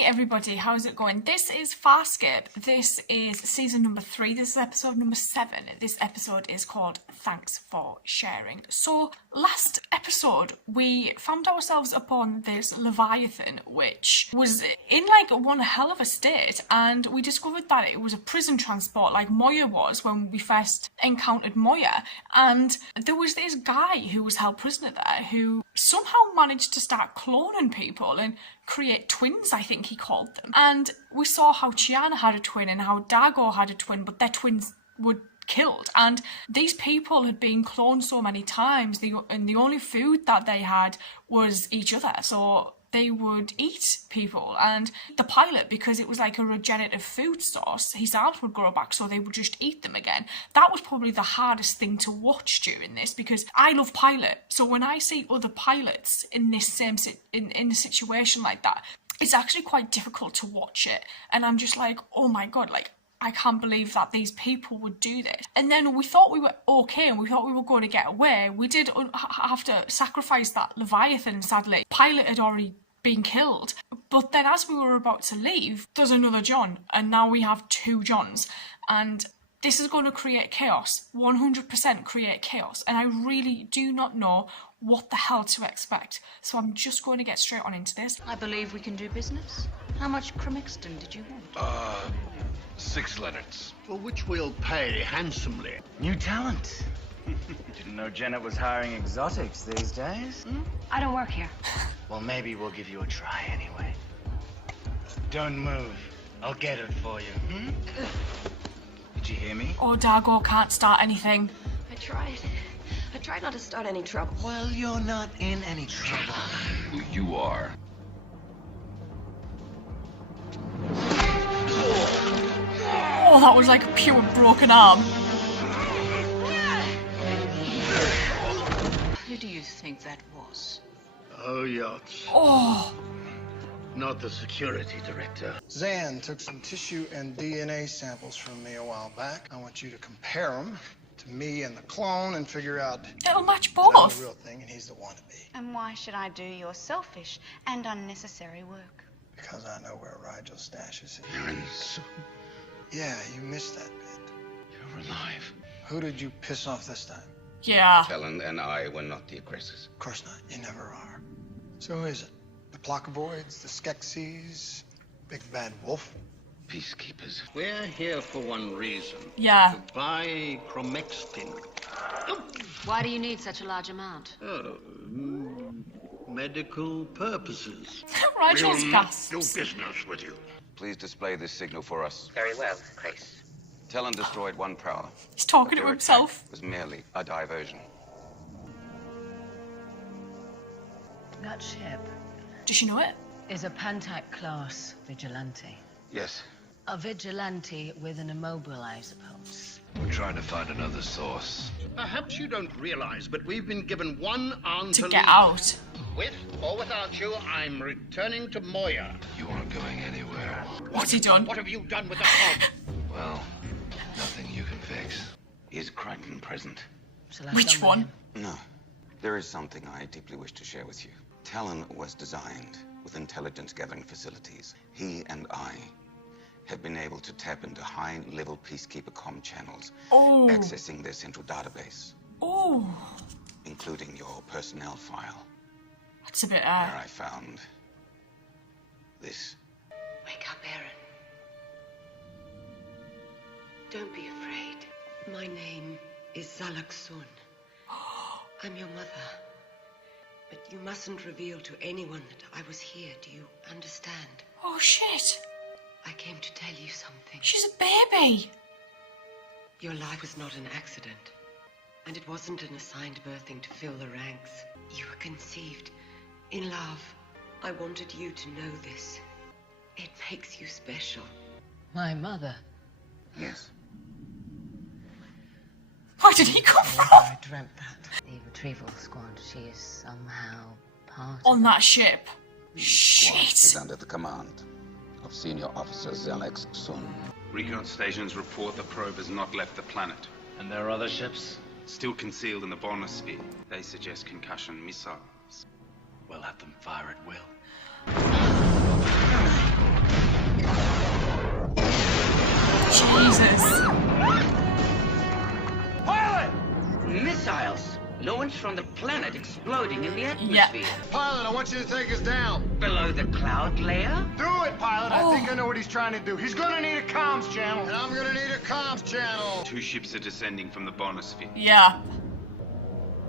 Hey everybody, how's it going? This is Farscape. This is season number 3. This is episode number 7. This episode is called Thanks for Sharing. So last episode we found ourselves upon this Leviathan which was in like one hell of a state, and we discovered that it was a prison transport like Moya was when we first encountered Moya, and there was this guy who was held prisoner there who somehow managed to start cloning people and create twins, I think he called them. And we saw how Chiana had a twin and how Dago had a twin, but their twins were killed. And these people had been cloned so many times, and the only food that they had was each other. So they would eat people, and the pilot, because it was like a regenerative food source, his arms would grow back so they would just eat them again. That was probably the hardest thing to watch during this, because I love Pilot, so when I see other pilots in this same in a situation like that, it's actually quite difficult to watch it, and I'm just like, oh my god, like, I can't believe that these people would do this. And then we thought we were okay and we thought we were going to get away. We did have to sacrifice that Leviathan, sadly. Pilot had already been killed. But then as we were about to leave, there's another John. And now we have 2 Johns. And this is going to create chaos. 100% create chaos. And I really do not know what the hell to expect. So I'm just going to get straight on into this. I believe we can do business. How much Crichton did you want? 6 Leonards. For which we'll pay handsomely. New talent. Didn't know Janet was hiring exotics these days. I don't work here. Well, maybe we'll give you a try anyway. Don't move. I'll get it for you. Did you hear me? Oh, Dago can't start anything. I tried not to start any trouble. Well, you're not in any trouble. You are. Oh, that was like a pure broken arm. Who do you think that was? Oh, yachts. Oh. Not the security director. Zan took some tissue and DNA samples from me a while back. I want you to compare them to me and the clone and figure out It'll match that I'm both. the real thing and he's the wannabe. And why should I do your selfish and unnecessary work? Because I know where Rigel's stash is. Parents, Yeah, you missed that bit. you're alive. Who did you piss off this time? Yeah. Helen and I were not the aggressors. Of course not. You never are. So who is it? The Plockovoids? The Skeksis? Big Bad Wolf? Peacekeepers. We're here for one reason. Yeah. To buy Crichton. Why do you need such a large amount? Medical purposes. Rigel's gasps. No business with you. Please display this signal for us. Very well, Grace. Talon destroyed 1 prowler. He's talking to Their himself. attack was merely a diversion. That ship Does she know it? is a Pantac class vigilante. Yes. A vigilante with an immobilizer pulse. We're trying to find another source. Perhaps you don't realize, but we've been given one answer. To get out. With or without you, I'm returning to Moya. You aren't going anywhere. What's he done? What have you done with the pod? Well, nothing you can fix. Is Crichton present? Shall I Which summon one? him? No. There is something I deeply wish to share with you. Talon was designed with intelligence gathering facilities. He and I have been able to tap into high-level Peacekeeper comm channels, accessing their central database, Oh. including your personnel file, That's a bit, where I found this. Wake up, Aaron. Don't be afraid. My name is Zalaksun. I'm your mother. But you mustn't reveal to anyone that I was here. Do you understand? Oh, shit. I came to tell you something. She's a baby. Your life was not an accident. And it wasn't an assigned birthing to fill the ranks. You were conceived in love. I wanted you to know this. It makes you special. My mother. Yes. Where did he come from? I dreamt that. The retrieval squad, she is somehow part On of that ship. Squad is Shit. under the command of Senior Officer Zalaksun. Recon stations report the probe has not left the planet. And there are other ships? Still concealed in the Bonosphere. They suggest concussion missiles. We'll have them fire at will. comes from the planet exploding in the atmosphere. Pilot, I want you to take us down. Below the cloud layer? Do it, Pilot. I think I know what he's trying to do. He's gonna need a comms channel. And I'm gonna need a comms channel. 2 ships are descending from the bonosphere. Yeah.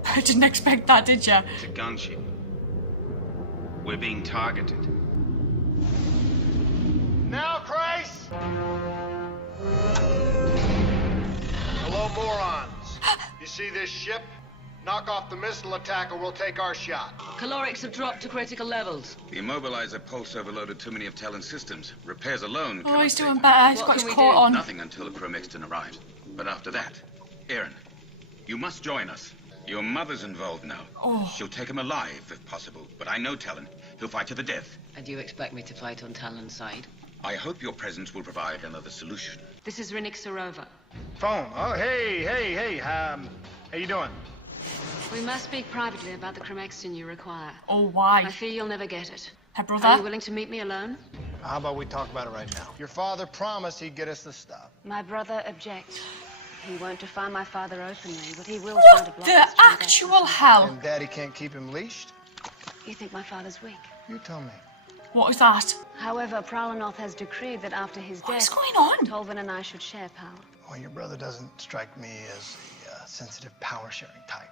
I didn't expect that, did ya? It's a gunship. We're being targeted. Now, Christ! Hello, morons. You see this ship? Knock off the missile attack or we'll take our shot. Calorics have dropped to critical levels. The immobilizer pulse overloaded too many of Talon's systems. Repairs alone Oh, he's save doing them. better. He's got his coat on. Nothing until Cromexton arrives. But after that, Aaron, you must join us. Your mother's involved now. Oh. She'll take him alive, if possible. But I know Talon. He'll fight to the death. And you expect me to fight on Talon's side? I hope your presence will provide another solution. This is Rinnik Sarova. Phone. Oh, hey. How you doing? We must speak privately about the Cromexton you require. Oh, why? I fear you'll never get it. Her Are brother? you willing to meet me alone? How about we talk about it right now? Your father promised he'd get us the stuff. My brother objects. He won't defy my father openly, but he will What try to block the this transaction. actual hell? And Daddy can't keep him leashed? You think my father's weak? You tell me. What is that? However, Pralanoth has decreed that after his What is death, going on? Tolvin and I should share power. Well, your brother doesn't strike me as a sensitive power-sharing type.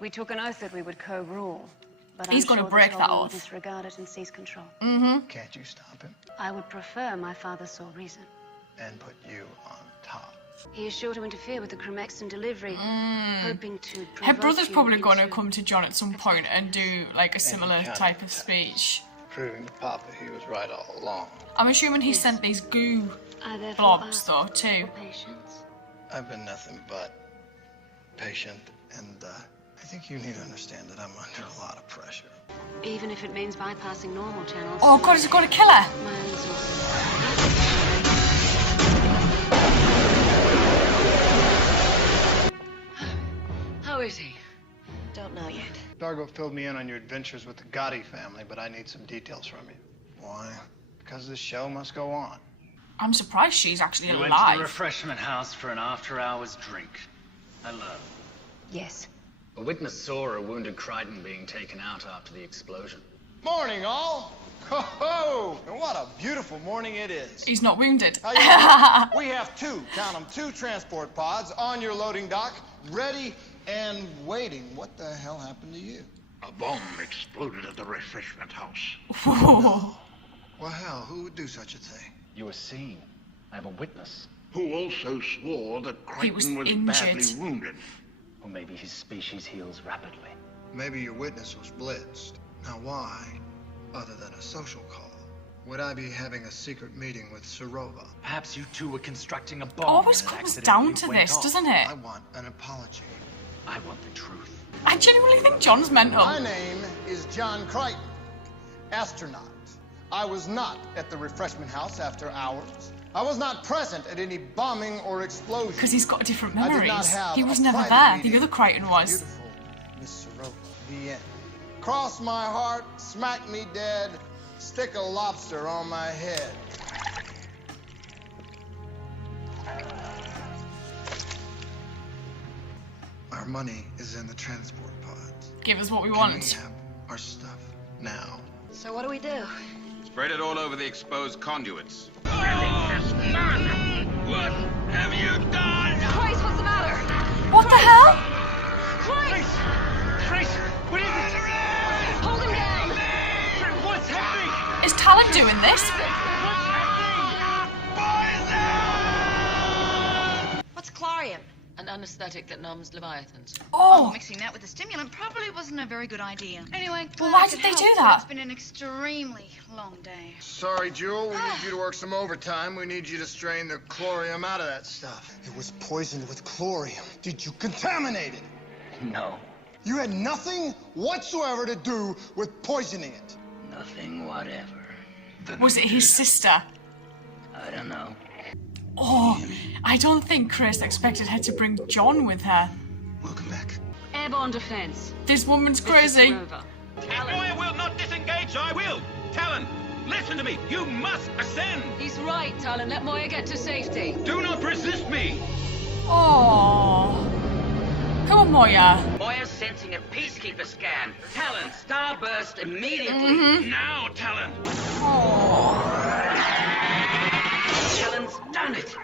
We took an oath that we would co-rule, but He's I'm gonna sure break Tolvin that will oath. disregard it and seize control. Mm-hmm. Can't you stop him I would prefer my father saw reason. and put you on top? He is sure to interfere with the Cromexton delivery, hoping to Her provoke brother's you probably going to into- come to John at some point and do like a similar type of speech. Proving to Papa he was right all along. I'm assuming he sent these goo I therefore blobs ask though too. for patience. I've been nothing but patient, and I think you need to understand that I'm under a lot of pressure. Even if it means bypassing normal channels. Oh god, he's got a killer. My own sources. How is he? Don't know yet. Dargo filled me in on your adventures with the Gotti family, but I need some details from you. Why? Because this show must go on. I'm surprised she's actually You went to the alive. refreshment house for an after-hours drink. Hello. Yes. A witness saw a wounded Crichton being taken out after the explosion. Morning, all! Ho ho! And what a beautiful morning it is. He's not wounded. How you doing? We have count 'em, two transport pods on your loading dock, ready and waiting. What the hell happened to you? A bomb exploded at the refreshment house. Whoa. Well, hell, who would do such a thing? You were seen. I have a witness. Who also swore that He was Crichton was injured. badly wounded. Or maybe his species heals rapidly. Maybe your witness was blitzed. Now why, other than a social call, would I be having a secret meeting with Sarova? Perhaps you two were constructing a bomb. Always when it comes accidentally down to went this, off. doesn't it? I want an apology. I want the truth. I genuinely think John's mental. My name is John Crichton, astronaut. I was not at the refreshment house after hours. I was not present at any bombing or explosion. Because he's got different I did not memories. have He was a never private there. meeting The other Crichton with was. Beautiful Miss Sarova. The end. Cross my heart, smack me dead, stick a lobster on my head. Our money is in the transport pods. Give us what we Can want. we have our stuff now? So what do we do? Spread it all over the exposed conduits. What have you done? Christ, what's the matter? What the hell? Christ! Trace! What is it? Hold him down! What's happening? Is Talon doing this? What's chlorine? An anesthetic that numbs leviathans. Oh. Mixing that with the stimulant probably wasn't a very good idea. Anyway, Well, glad why I did could they help, do but that? It's been an extremely long day. Sorry, Jewel. We need you to work some overtime. We need you to strain the chlorium out of that stuff. It was poisoned with chlorium. Did you contaminate it? No. You had nothing whatsoever to do with poisoning it. Nothing whatever. Was it his sister? I don't know. Oh, I don't think Chris expected her to bring John with her. Welcome back. Airborne defense. This woman's crazy. Sarova. If I will not disengage, I will. Talon, listen to me. You must ascend. He's right, Talon. Let Moya get to safety. Do not resist me. Oh. Come on, Moya. Moya's sensing a Peacekeeper scan. Talon, starburst immediately. Now, Talon. Talon's done it.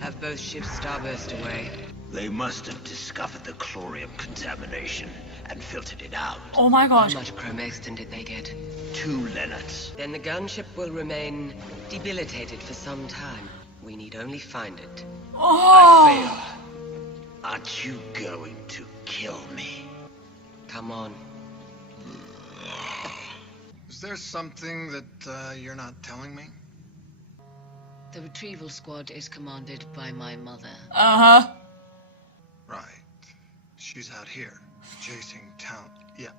Have both ships starburst away. They must have discovered the chlorine contamination and filtered it out. Oh my god. How much chromexton did they get? 2 Leonards. Then the gunship will remain debilitated for some time. We need only find it. Oh. I failed. Aren't you going to kill me? Come on. Is there something that you're not telling me? The retrieval squad is commanded by my mother. Uh-huh. Right. She's out here, chasing town. Yeah.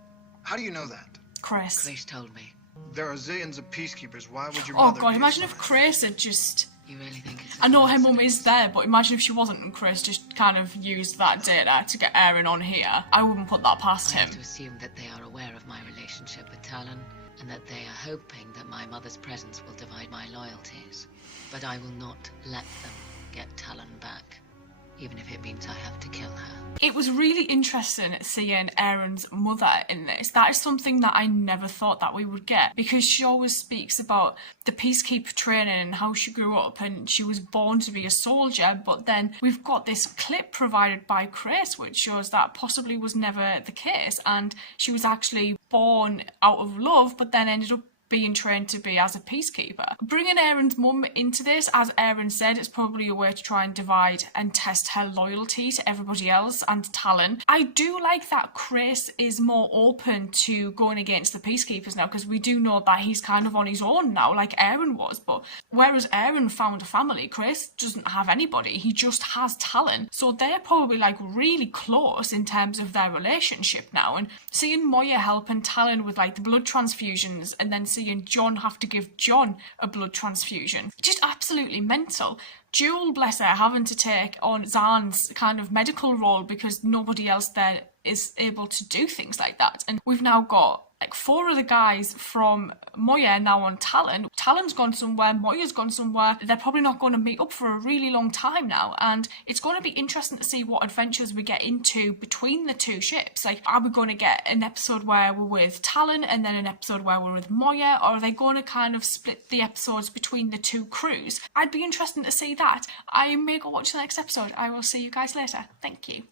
How do you know that? Chris. Chris told me. There are zillions of peacekeepers. Why would your Oh mother god, be imagine if assigned? Chris had just... You really think it's... I know her mum is there, but imagine if she wasn't and Chris just kind of used that data to get Aaron on here. I wouldn't put that past I him. have to assume that they are aware of my relationship with Talon, and that they are hoping that my mother's presence will divide my loyalties. But I will not let them get Talon back, even if it means I have to kill her. It was really interesting seeing Aaron's mother in this. That is something that I never thought that we would get, because she always speaks about the Peacekeeper training and how she grew up and she was born to be a soldier, but then we've got this clip provided by Chris which shows that possibly was never the case, and she was actually born out of love but then ended up being trained to be as a peacekeeper. Bringing Aaron's mum into this, as Aaron said, is probably a way to try and divide and test her loyalty to everybody else and to Talon. I do like that Chris is more open to going against the peacekeepers now, because we do know that he's kind of on his own now, like Aaron was. But whereas Aaron found a family, Chris doesn't have anybody. He just has Talon. So they're probably like really close in terms of their relationship now. And seeing Moya helping Talon with like the blood transfusions, and then seeing John have to give John a blood transfusion. Just absolutely mental. Jewel, bless her, having to take on Zan's kind of medical role because nobody else there is able to do things like that. And we've now got like 4 of the guys from Moya now on Talon. Talon's gone somewhere, Moya's gone somewhere. They're probably not going to meet up for a really long time now, and it's going to be interesting to see what adventures we get into between the 2 ships. Like, are we going to get an episode where we're with Talon and then an episode where we're with Moya, or are they going to kind of split the episodes between the 2 crews? I'd be interested to see that. I may go watch the next episode. I will see you guys later. Thank you.